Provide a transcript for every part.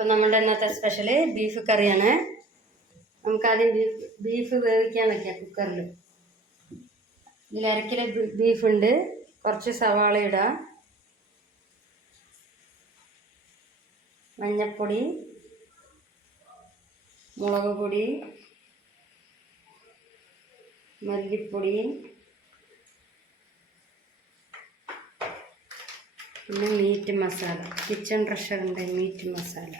അപ്പോൾ നമ്മുടെ ഇന്നത്തെ സ്പെഷ്യല് ബീഫ് കറിയാണ്. നമുക്കാദ്യം ബീഫ് വേവിക്കാൻ വെക്കാം കുക്കറിൽ. ഇതിൽ 1/2 കിലോ ബീഫുണ്ട്. കുറച്ച് സവാള ഇടാം, മഞ്ഞൾപ്പൊടി, മുളക് പൊടി, മല്ലിപ്പൊടി, പിന്നെ മീറ്റ് മസാല, കിച്ചൺ ട്രഷറിൻ്റെ മീറ്റ് മസാല.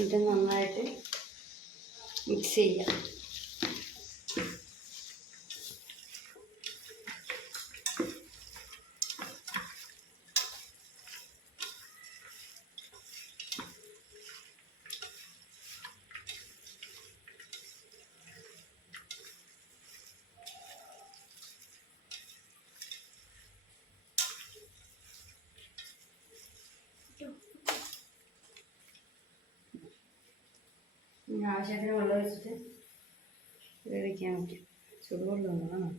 ഇത് നന്നായിട്ട് മിക്സ് ചെയ്യാം. ആവശ്യത്തിന് വെള്ളം ഒഴിച്ചിട്ട് വേവിക്കാൻ പറ്റും. ചൂടുവെള്ളം വേണം.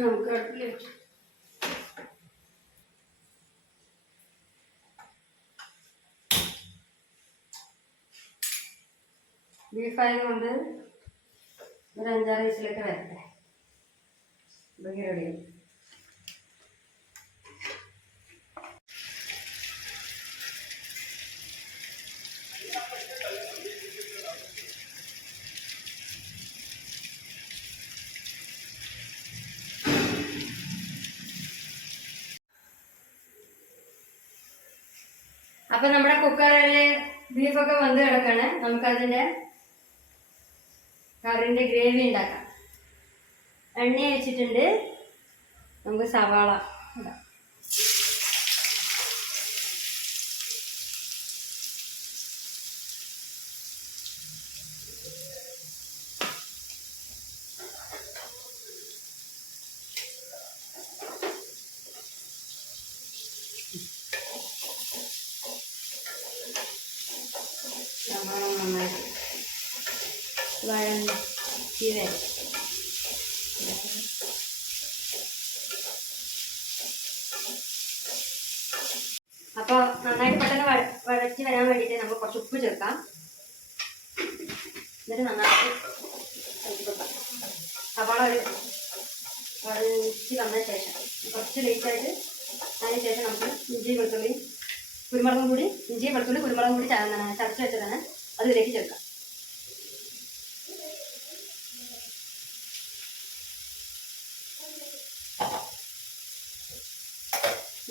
നമുക്ക് അടുപ്പിൽ വെച്ചു. ബീഫായതുകൊണ്ട് ഒരു 5-6 വിസിലൊക്കെ വരട്ടെ. ബഗി റെഡിയായി. അപ്പൊ നമ്മുടെ കുക്കറിൽ ബീഫൊക്കെ വെന്ത് കിടക്കാണ്. നമുക്കതിൻ്റെ കറിൻ്റെ ഗ്രേവി ഉണ്ടാക്കാം. എണ്ണ വെച്ചിട്ടുണ്ട്. നമുക്ക് സവാള ഇടാം. സവാള നന്നായിട്ട് വഴറ്റി വരും. അപ്പോൾ നന്നായിട്ട് പെട്ടെന്ന് വഴറ്റി വരാൻ വേണ്ടിയിട്ട് നമുക്ക് കുറച്ച് ഉപ്പ് ചേർക്കാം. എന്നിട്ട് നന്നായിട്ട് കഴിച്ചു കൊടുക്കാം. സവാള ഒരു വഴറ്റി വന്ന ശേഷം കുറച്ച് ലേറ്റായിട്ട് അതിന് ശേഷം നമുക്ക് ഇഞ്ചി വെളുത്തുള്ളി കുരുമുളകും കൂടി ചതച്ച് വെച്ചതാണ്, അത് ഇതിലേക്ക് ചേർക്കാം.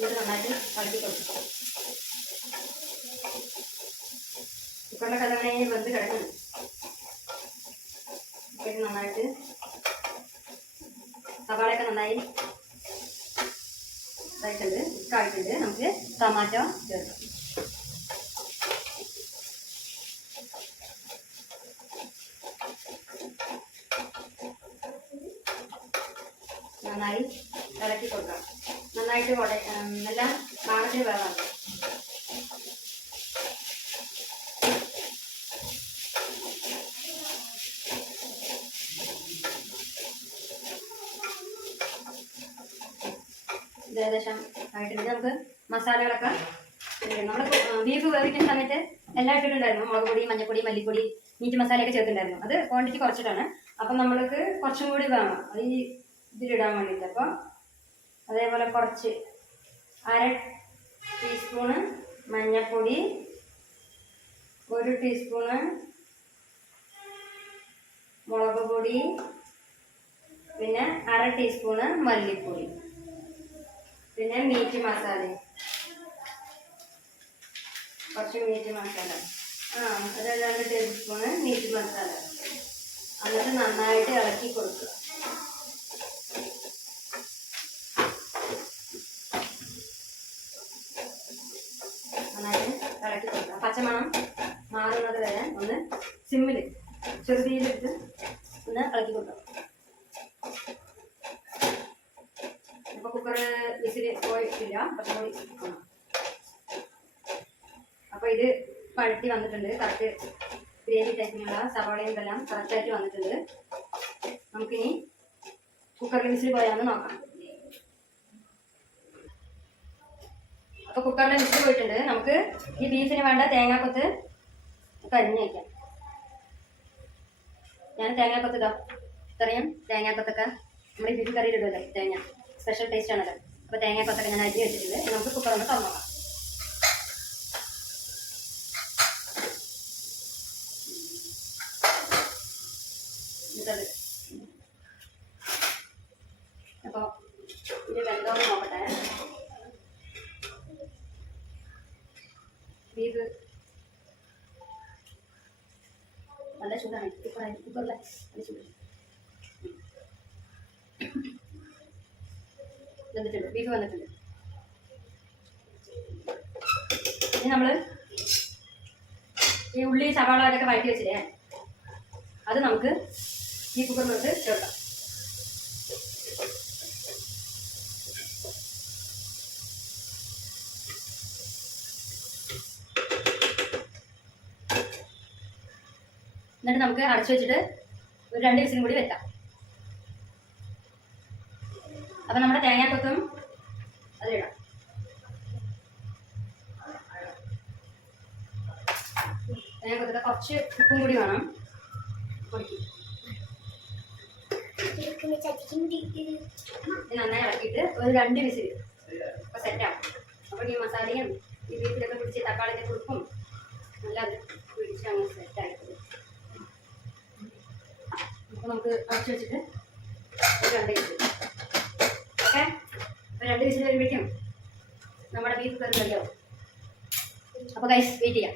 എന്നിട്ട് നന്നായിട്ട് കളക്കി കൊടുക്കും. കുക്കറിൻ്റെ കഥങ്ങനെ വെന്ത് കിടക്കുന്നു. നന്നായിട്ട് സവാളയൊക്കെ നന്നായി ഇതായിട്ടുണ്ട്, കുക്കായിട്ടുണ്ട്. നമുക്ക് ടൊമാറ്റോ ചേർക്കാം. നന്നായി ഇളക്കി കൊടുക്കാം. നന്നായിട്ട് എല്ലാം പാകത്തിന് വേണം. ഏകദേശം ആയിട്ടുണ്ട്. നമുക്ക് മസാലകളൊക്കെ നമ്മൾ ബീഫ് വേവിക്കുന്ന സമയത്ത് എല്ലാം ഇട്ടിട്ടുണ്ടായിരുന്നു. മുളക് പൊടി, മഞ്ഞൾപ്പൊടി, മല്ലിപ്പൊടി, മീറ്റ് മസാലയൊക്കെ ചേർത്തിട്ടുണ്ടായിരുന്നു. അത് ക്വാണ്ടിറ്റി കുറച്ചിട്ടാണ്. അപ്പം നമ്മൾക്ക് കുറച്ചും കൂടി വേണം അത് ഈ ഇതിലിടാൻ വേണ്ടിയിട്ട്. അപ്പം അതേപോലെ കുറച്ച് 1/2 ടീസ്പൂണ് മഞ്ഞൾപ്പൊടി, 1 ടീസ്പൂണ് മുളക് പൊടി, പിന്നെ 1/2 ടീസ്പൂണ് മല്ലിപ്പൊടി, പിന്നെ മീറ്റ് മസാല, കുറച്ച് മീറ്റ് മസാല, അത് 2 ടേബിൾ സ്പൂണ് മീറ്റ് മസാല. എന്നിട്ട് നന്നായിട്ട് ഇളക്കി കൊടുക്കുക. നന്നായിട്ട് ഇളക്കി കൊടുക്കുക. പച്ചമണം മാറുന്നത് വരെ ഒന്ന് സിമ്മിൽ ചെറുതീയിലിട്ട് ഒന്ന് ഇളക്കി കൊടുക്കാം. അപ്പോൾ കുക്കർ വിസിൽ പോയിട്ടില്ല, കുറച്ചും കൂടി വേണം. അപ്പോൾ ഇത് പഴുത്തി വന്നിട്ടുണ്ട്. കറക്റ്റ് ഗ്രേവി ടൈപ്പിനുള്ള സവാളയും ഇതെല്ലാം കറക്റ്റായിട്ട് വന്നിട്ടുണ്ട്. നമുക്കിനി കുക്കറിൽ വിസിൽ പോയാന്ന് നോക്കാം. അപ്പോൾ കുക്കറിൽ വിസിൽ പോയിട്ടുണ്ട്. നമുക്ക് ഈ ബീഫിന് വേണ്ട തേങ്ങാക്കൊത്ത് കരിഞ്ഞ് വയ്ക്കാം. ഞാൻ തേങ്ങാക്കൊത്ത് ഇതാ ഇത്രയും തേങ്ങാക്കൊത്തൊക്കെ നമ്മൾ ഈ ബീഫ് കറിയിൽ ഇടുമല്ലേ, തേങ്ങ സ്പെഷ്യൽ ടേസ്റ്റ് ആണല്ലോ. അപ്പോൾ തേങ്ങാക്കൊത്തൊക്കെ ഞാൻ അരിഞ്ഞ് വെച്ചിട്ടുണ്ട്. നമുക്ക് കുക്കർ ഒന്ന് തുറന്നു നോക്കാം. അപ്പോൾ ഇത് വെന്തോന്ന് നോക്കട്ടെ. ബീഫ് നല്ല ചൂടാണ്. കുക്കറിലെ നല്ല ചൂട് വന്നിട്ടുണ്ട്, ബീഫ് വന്നിട്ടുണ്ട്. ഇനി നമ്മൾ ഈ ഉള്ളി സവാള അതൊക്കെ വഴറ്റി വെച്ചില്ലേ, അത് നമുക്ക് ഈ കുക്കറിലോട്ട് ചേർക്കാം. എന്നിട്ട് നമുക്ക് അടച്ചു വെച്ചിട്ട് ഒരു 2 വിസിലും കൂടി വെക്കാം. അപ്പം നമ്മുടെ തേങ്ങാക്കൊത്തും അതിലിടാം. തേങ്ങാക്കൊത്തിട്ട് കുറച്ച് ഉപ്പും കൂടി വേണം. നന്നായി ഇളക്കിയിട്ട് ഒരു 2 വിസിൽ അപ്പോൾ സെറ്റാവും. അപ്പോൾ ഈ മസാലയും ഈ ബീഫിലൊക്കെ പിടിച്ച് തക്കാളിൻ്റെ കുറുപ്പും നല്ല പിടിച്ച് അങ്ങ് സെറ്റായിട്ട് അപ്പോൾ നമുക്ക് അടച്ചു വെച്ചിട്ട് ഒരു 2 വിസിൽ. ഓക്കെ, അപ്പോൾ 2 വിസിൽ വരുമ്പോഴേക്കും നമ്മുടെ ബീഫ് കറി റെഡിയാവും. അപ്പോൾ ഗൈസ് വെയിറ്റ് ചെയ്യാം.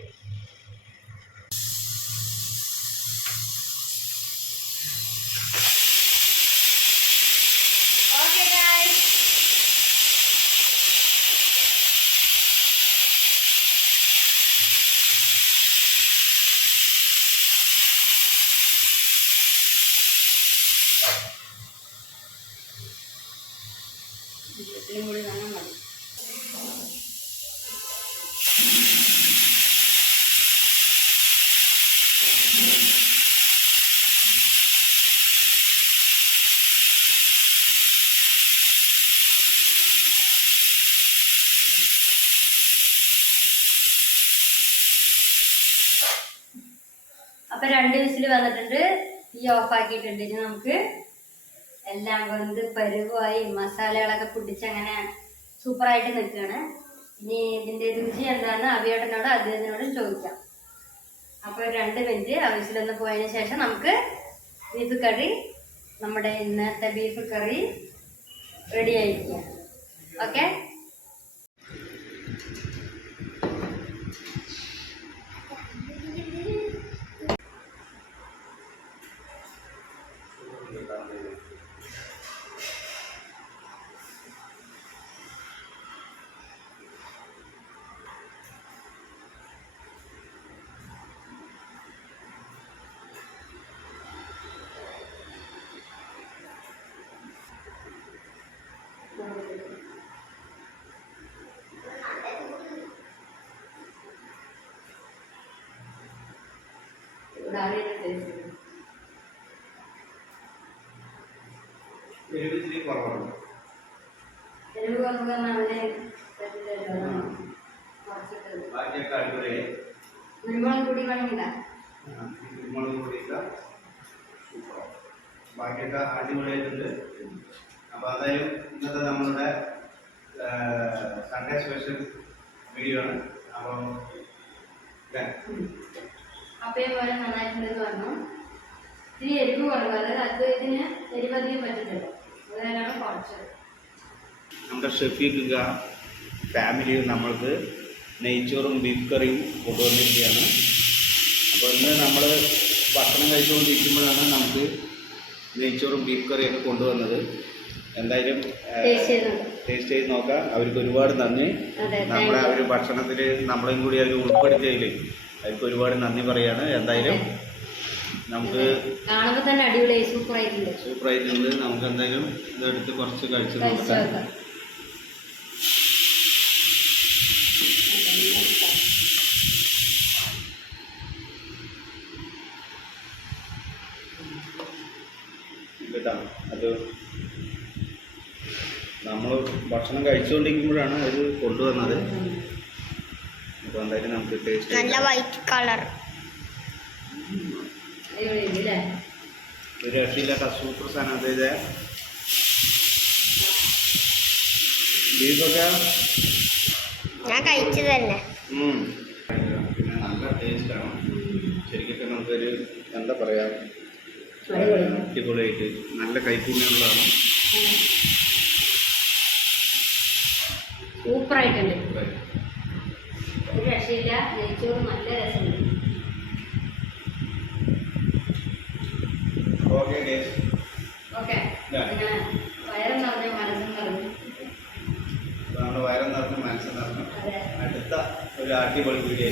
ഓക്കെ ഗൈസ്, ഇത്രയും കൂടി വേണം മതി. അപ്പൊ 2 വിസിൽ വന്നിട്ടുണ്ട്. ഈ ഓഫ് ആക്കിയിട്ടുണ്ട്. ഇനി നമുക്ക് എല്ലാം കൊണ്ട് പരുവായി മസാലകളൊക്കെ പിടിച്ച് അങ്ങനെ സൂപ്പറായിട്ട് നിൽക്കുകയാണ്. ഇനി ഇതിൻ്റെ രുചി എന്താണെന്ന് അവിയേട്ടനോട് അദ്ദേഹത്തിനോടും ചോദിക്കാം. അപ്പോൾ 2 മിനിറ്റ് വിസിലൊന്ന് പോയതിന് ശേഷം നമുക്ക് ബീഫ് കറി, നമ്മുടെ ഇന്നത്തെ ബീഫ് കറി റെഡി ആയിരിക്കുക. ഓക്കെ, ബാക്കിയൊക്കെ അടിപൊളിയായിട്ടുണ്ട്. അപ്പോൾ അതായത് ഇന്നത്തെ നമ്മളുടെ സൺഡേ സ്പെഷ്യൽ വീഡിയോ ആണ്. അപ്പോൾ പോലെ നന്നായിട്ടുണ്ടെന്ന് പറഞ്ഞു. ഇത്തിരി എരിവ് കുറവ്, അതായത് അദ്ദേഹത്തിന് എരിവധികം പറ്റില്ലല്ലോ, അതുകാരാണ് കുറച്ചത്. നമ്മുടെ ഷെഫീഖ് ഫാമിലി നമ്മൾക്ക് നെയ്ച്ചോറും ബീഫ് കറിയും കൊണ്ടുവന്നിരിക്കുകയാണ്. അപ്പോൾ ഇന്ന് നമ്മൾ ഭക്ഷണം കഴിച്ചുകൊണ്ടിരിക്കുമ്പോഴാണ് നമുക്ക് നെയ്ച്ചോറും ബീഫ് കറിയൊക്കെ കൊണ്ടുവന്നത്. എന്തായാലും ടേസ്റ്റ് ചെയ്ത് നോക്കാം. അവർക്ക് ഒരുപാട് നന്ദി. നമ്മളെ അവർ ഭക്ഷണത്തിൽ നമ്മളെയും കൂടി അവർ ഉൾപ്പെടുത്തിയതിൽ അവർക്ക് ഒരുപാട് നന്ദി പറയാണ്. എന്തായാലും നമുക്ക് കാണുമ്പോൾ തന്നെ അടിപൊളിയായി സൂപ്പർ ആയിട്ടുണ്ട്. സൂപ്പർ ആയിട്ടുണ്ട്. നമുക്ക് എന്തായാലും ഇതെടുത്ത് കുറച്ച് കഴിച്ച് കഴിച്ചു നോക്കാം. നോക്കാം. കേട്ടോ, അത് നമ്മൾ ഭക്ഷണം കഴിച്ചുകൊണ്ടിരിക്കുമ്പോഴാണ് അത് കൊണ്ടുവന്നത്. അപ്പോൾ എന്തായാലും നമുക്ക് ടേസ്റ്റ് നല്ല വൈറ്റ് കളർ. അടിപൊളിയല്ലേ? ഒരു രക്ഷയില്ലാത്ത സൂപ്പർ സാധനം. അതായത് ബീഫൊക്കെ ഞാൻ കഴിച്ചു തന്നെ. പിന്നെ നല്ല ടേസ്റ്റാണ്. ശരിക്കും നമുക്കൊരു എന്താ പറയുക, അടിപൊളിയായിട്ട് നല്ല കൈപ്പുണ്യമുള്ളതാണ്. സൂപ്പർ ആയിട്ടുണ്ട്. ഒരു രക്ഷയില്ല. നെയ്ച്ചോറ് നല്ല രസമുണ്ട്. ഓക്കെ ഓക്കെ, വയറും നിറഞ്ഞ മനസ്സും നിറഞ്ഞു. നമ്മുടെ വയറും നിറഞ്ഞ മനസ്സ് നിറഞ്ഞു. അതെ. അടുത്ത ഒരു അടിപൊളി വീഡിയോ